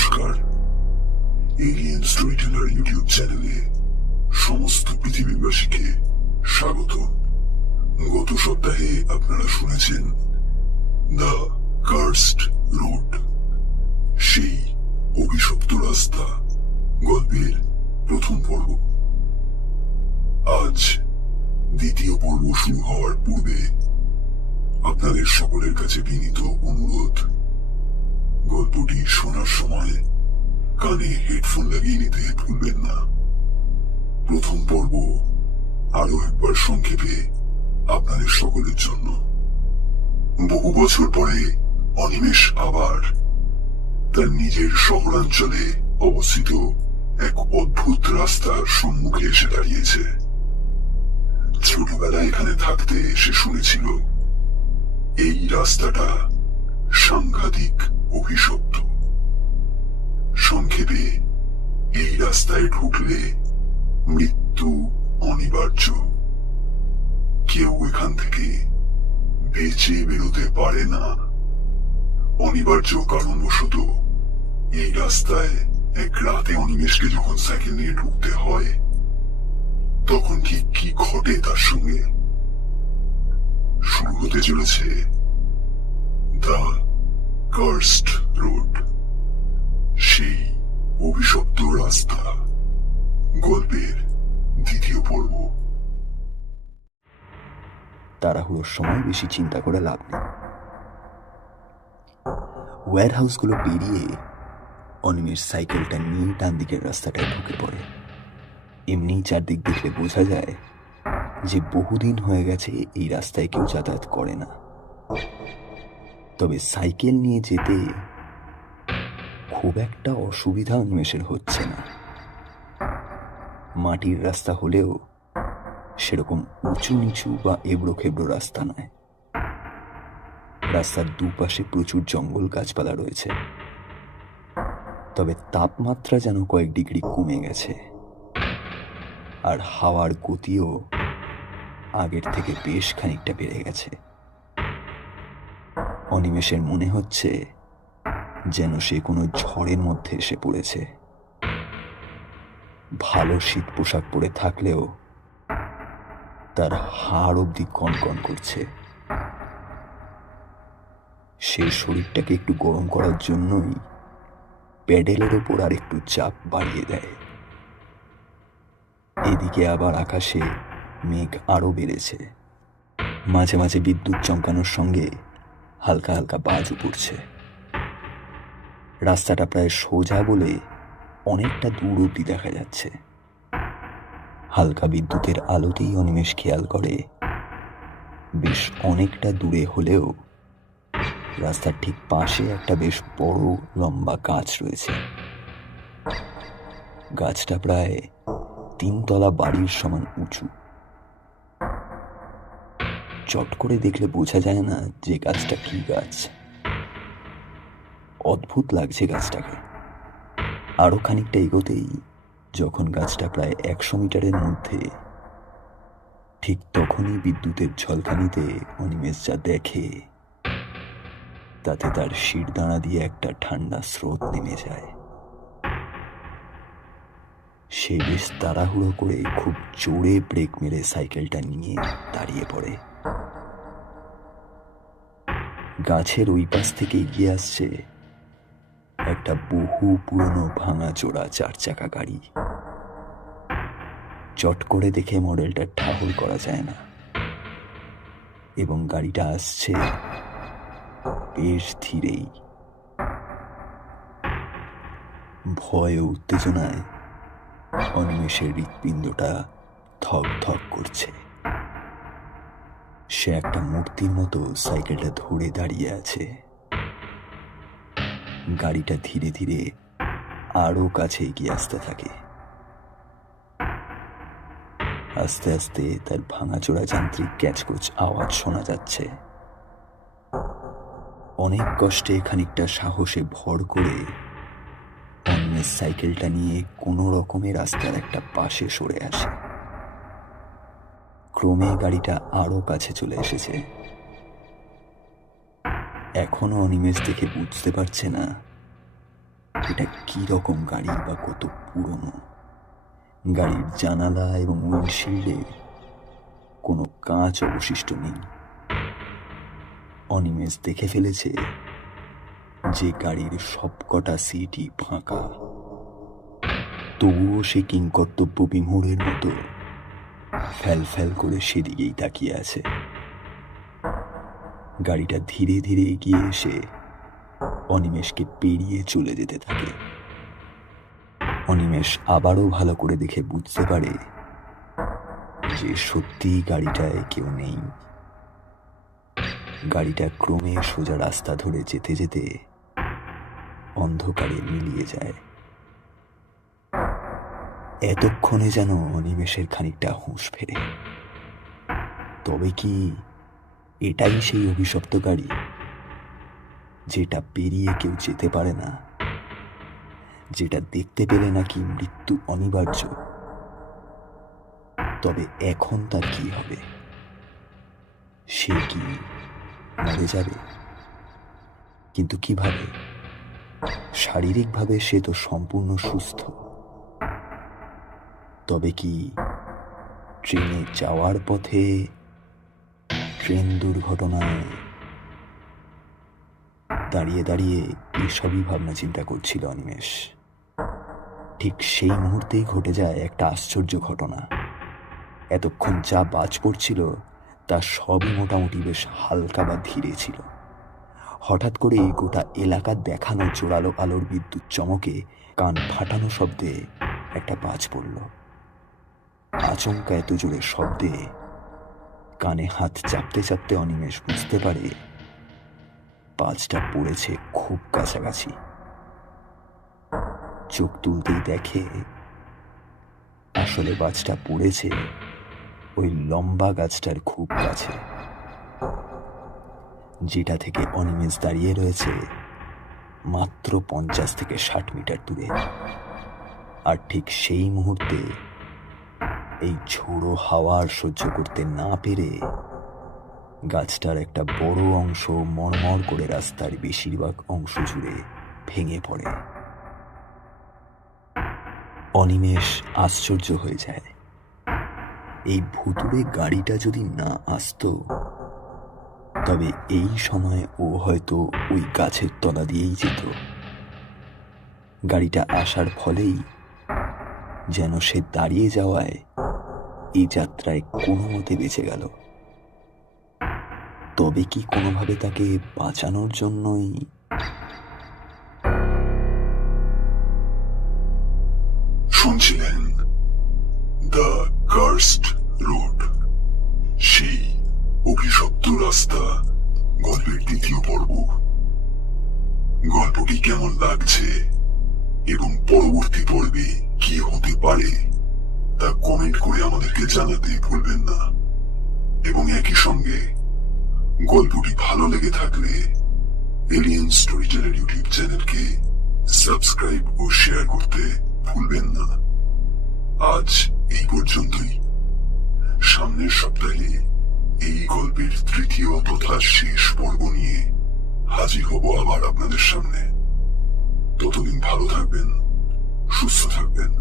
নমস্কার। Alien story teller YouTube চ্যানেলে সমস্ত পৃথিবীবাসীকে স্বাগত। গত সপ্তাহে আপনারা শুনেছেন দ্য কার্সড রোড, সেই অভিশপ্ত রাস্তা গল্পের প্রথম পর্ব। আজ দ্বিতীয় পর্ব শুরু হওয়ার পূর্বে আপনাদের সকলের কাছে বিনীত অনুরোধ, গল্পটি শোনার সময় কানে হেডফোন লাগিয়ে নিতে ভুলবেন না। প্রথম পর্ব আরো একবার সংক্ষেপে আপনাদের সকলের জন্য। বহু বছর পরে অনিমেষ আবার তার নিজের শহরাঞ্চলে অবস্থিত এক অদ্ভুত রাস্তার সম্মুখে এসে দাঁড়িয়েছে। ছোটবেলায় এখানে থাকতে সে শুনেছিল এই রাস্তাটা সাংঘাতিক অভিশপ্ত। সংক্ষেপে, এই রাস্তায় ঢুকলে মৃত্যু অনিবার্য। কেউ এখান থেকে বেঁচে বেরোতে পারে না। অনিবার্য কারণবশত এই রাস্তায় এক রাতে অনিমেষকে যখন সাইকেল নিয়ে ঢুকতে হয়, তখন ঠিক কি ঘটে তার সঙ্গে। শুরু হতে চলেছে দ্য কার্সড রোড, সেই অভিশপ্ত রাস্তা গল্পের দ্বিতীয় পর্ব। তাড়াহুড়োর সময় বেশি চিন্তা করে লাভ নেই। ওয়্যার হাউসগুলো পেরিয়ে অনিমেষ সাইকেলটা নিয়ে ডান দিকের রাস্তাটায় ঢুকে পড়ে। এমনি চারদিক দেখলে বোঝা যায় যে বহুদিন হয়ে গেছে এই রাস্তায় কেউ যাতায়াত করে না। তবে সাইকেল নিয়ে যেতে খুব একটা অসুবিধা অনিমেষের হচ্ছে না। মাটির রাস্তা হলেও সেরকম উঁচু নিচু বা এবড়ো খেবড়ো রাস্তা নয়। রাস্তার দুপাশে প্রচুর জঙ্গল গাছপালা রয়েছে। তবে তাপমাত্রা যেন কয়েক ডিগ্রি কমে গেছে, আর হাওয়ার গতিও আগের থেকে বেশ খানিকটা বেড়ে গেছে। অনিমেষের মনে হচ্ছে যেন সে কোনো ঝড়ের মধ্যে এসে পড়েছে। ভালো শীত পোশাক পরে থাকলেও তার হাড় অবধি কনকন করছে। সে শরীরটাকে একটু গরম করার জন্যই প্যাডেলের ওপর আর একটু চাপ বাড়িয়ে দেয়। এদিকে আবার আকাশে মেঘ আরো বেড়েছে। মাঝে মাঝে বিদ্যুৎ চমকানোর সঙ্গে হালকা হালকা বাজও পড়ছে। রাস্তাটা প্রায় সোজা বলে অনেকটা দূর অবধি দেখা যাচ্ছে। হালকা বিদ্যুতের আলোতেই অনিমেষ খেয়াল করে বেশ অনেকটা দূরে হলেও রাস্তার ঠিক পাশে একটা বেশ বড় লম্বা গাছ রয়েছে। গাছটা প্রায় 3 তলা বাড়ির সমান উঁচু। চট করে দেখলে বোঝা যায় না যে গাছটা কি গাছ। অদ্ভুত লাগছে গাছটাকে। আরো খানিকটা এগোতেই যখন গাছটা প্রায় 100 মিটারের মধ্যে, ঠিক তখনই বিদ্যুতের ঝলকানিতে অনিমেষ যা দেখে তাতে তার শিরদাঁড়া দিয়ে একটা ঠান্ডা স্রোত নেমে যায়। সে বেশ তাড়াহুড়ো করে খুব জোরে ব্রেক মেরে সাইকেলটা নিয়ে দাঁড়িয়ে পড়ে। গাছের ওই পাশ থেকে এগিয়ে আসছে একটা বহু পুরনো ভাঙাচোরা 4 চাকা গাড়ি। চট করে দেখে মডেলটা ঠাহর করা যায় না, এবং গাড়িটা আসছে বেশ ধীরেই। ভয় ও উত্তেজনায় অনিমেষের হৃৎপিণ্ডটা ধক ধক করছে। সে একটা মূর্তির মতো সাইকেলটা ধরে দাঁড়িয়ে আছে। গাড়িটা ধীরে ধীরে আরো কাছে এগিয়ে আসতে থাকে। আস্তে আস্তে তার ভাঙাচোরা যান্ত্রিক ক্যাচকোচ আওয়াজ শোনা যাচ্ছে। অনেক কষ্টে খানিকটা সাহসে ভর করে অনিমেষ সাইকেলটা নিয়ে কোনো রকমে রাস্তার একটা পাশে সরে আসে। ক্রমে গাড়িটা আরো কাছে চলে এসেছে। এখনো অনিমেষ দেখে বুঝতে পারছে না এটা কি রকম গাড়ি বা কত পুরনো। গাড়ির জানালা এবং উইন্ডশিল্ডে কোনো কাঁচ অবশিষ্ট নেই। অনিমেষ দেখে ফেলেছে যে গাড়ির সবকটা সিটই ফাঁকা। তবুও সে কিংকর্তব্য বিমূঢ়ের মতো ফ্যাল ফ্যাল করে সেদিকেই তাকিয়ে আছে। গাড়িটা ধীরে ধীরে এগিয়ে এসে অনিমেষকে পেরিয়ে চলে যেতে থাকে। অনিমেষ আবারও ভালো করে দেখে বুঝতে পারে যে সত্যিই গাড়িটায় কেউ নেই। গাড়িটা ক্রমে সোজা রাস্তা ধরে যেতে যেতে অন্ধকারে মিলিয়ে যায়। এতক্ষণে যেন অনিমেষের খানিকটা হুঁশ ফেরে। তবে কি এটাই সেই অভিশপ্ত গাড়ি যেটা পেরিয়ে কেউ যেতে পারে না, যেটা দেখতে পেলে নাকি মৃত্যু অনিবার্য? তবে এখন তার কি হবে? সে কি মরে যাবে? কিন্তু কিভাবে? শারীরিকভাবে সে তো সম্পূর্ণ সুস্থ। তবে কি ট্রেনে যাওয়ার পথে ট্রেন দুর্ঘটনায়? দাঁড়িয়ে দাঁড়িয়ে এসবই ভাবনা চিন্তা করছিল অনিমেষ। ঠিক সেই মুহূর্তেই ঘটে যায় একটা আশ্চর্য ঘটনা। এতক্ষণ যা বাজ পড়ছিল তা সবই মোটামুটি বেশ হালকা বা ধীরে ছিল। হঠাৎ করে গোটা এলাকার দেখানো জোরালো আলোর বিদ্যুৎ চমকে কান ফাটানো শব্দে একটা বাজ পড়ল। আচমকা এত জোরে শব্দে কানে হাত চাপতে চাপতে অনিমেষ বুঝতে পারে বাজটা পড়েছে খুব কাছাকাছি। চোখ তুলতেই দেখে আসলে বাজটা পড়েছে ওই লম্বা গাছটার খুব কাছে, যেটা থেকে অনিমেষ দাঁড়িয়ে রয়েছে মাত্র 50 থেকে 60 মিটার দূরে। আর ঠিক সেই মুহূর্তে এই ঝোড়ো হাওয়ার সহ্য করতে না পেরে গাছটার একটা বড় অংশ মড়মড় করে রাস্তার বেশিরভাগ অংশ জুড়ে ভেঙে পড়ে। অনিমেষ আশ্চর্য হয়ে যায়। এই ভুতুড়ে গাড়িটা যদি না আসতো তবে এই সময় ও হয়তো ওই গাছের তলা দিয়েই যেত। গাড়িটা আসার ফলেই যেন সে দাঁড়িয়ে যাওয়ায় এই যাত্রায় কোনো মতে বেঁচে গেল। তবে কি কোনোভাবে তাকে বাঁচানোর জন্যই? শুনছিলেন দ্য কার্সড রোড, সেই অভিশপ্ত রাস্তা গল্পের দ্বিতীয় পর্ব। গল্পটি কেমন লাগছে এবং পরবর্তী পর্বে কি হতে পারে তা কমেন্ট করে আমাদেরকে জানাতে ভুলবেন না। এবং একই সঙ্গে গল্পটি ভালো লেগে থাকলে এলিয়েন স্টোরিটেলার ইউটিউব চ্যানেলকে সাবস্ক্রাইব ও শেয়ার করতে ভুলবেন না। আজ এই পর্যন্তই। সামনের সপ্তাহে এই গল্পের তৃতীয় তথা শেষ পর্ব নিয়ে হাজির হব আবার আপনাদের সামনে। ততদিন ভালো থাকবেন, সুস্থ থাকবেন।